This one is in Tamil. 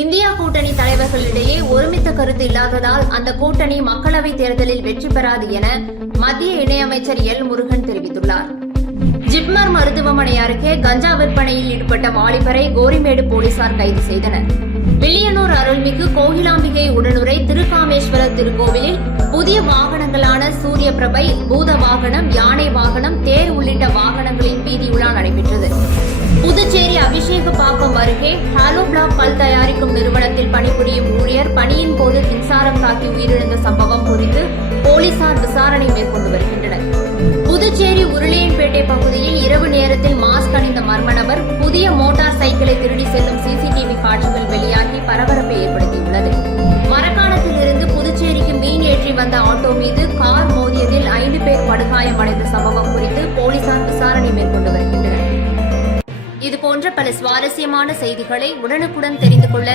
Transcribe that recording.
இந்தியா கூட்டணி தலைவர்களிடையே ஒருமித்த கருத்து இல்லாததால் அந்த கூட்டணி மக்களவைத் தேர்தலில் வெற்றி பெறாது என மத்திய இணையமைச்சர் எல் முருகன் தெரிவித்துள்ளார். ஜிப்மர் மருத்துவமனை அருகே கஞ்சா விற்பனையில் ஈடுபட்ட வாலிபரை கோரிமேடு போலீசார் கைது செய்தனர். வில்லியனூர் அருள்மிகு கோகிலாம்பிகை உடனுரை திருக்காமேஸ்வரர் திருக்கோவிலில் புதிய வாகனங்களான சூரிய பிரபை, பூத வாகனம், யானை வாகனம், தேர் உள்ளிட்ட வாகனங்களின் வீதியுலா நடைபெற்றது. புதுச்சேரி அபிஷேகப்பாக்கம் அருகே ஹாலோ பிளாக் பல் தயாரிக்கும் நிறுவனத்தில் பணிபுரியும் ஊழியர் பணியின் போது மின்சாரம் தாக்கி உயிரிழந்த சம்பவம் குறித்து போலீசார் விசாரணை மேற்கொண்டு வருகின்றனர். புதுச்சேரி உருளையன்பேட்டை பகுதியில் இரவு நேரத்தில் மாஸ்க் அணிந்த மர்ம நபர் புதிய மோட்டார் சைக்கிளை திருடி செல்லும் சிசிடிவி காட்சிகள் வெளியாகி பரபரப்பை ஏற்படுத்தியுள்ளது. மரக்காணத்தில் இருந்து புதுச்சேரிக்கு மீன் ஏற்றி வந்த ஆட்டோ மீது கார் மோதியதில் 5 பேர் படுகாயமடைந்த சம்பவம் குறித்து போலீசார் விசாரணை மேற்கொண்டு வருகின்றனர். இதுபோன்ற பல சுவாரஸ்யமான செய்திகளை உடனுக்குடன் தெரிந்து கொள்ள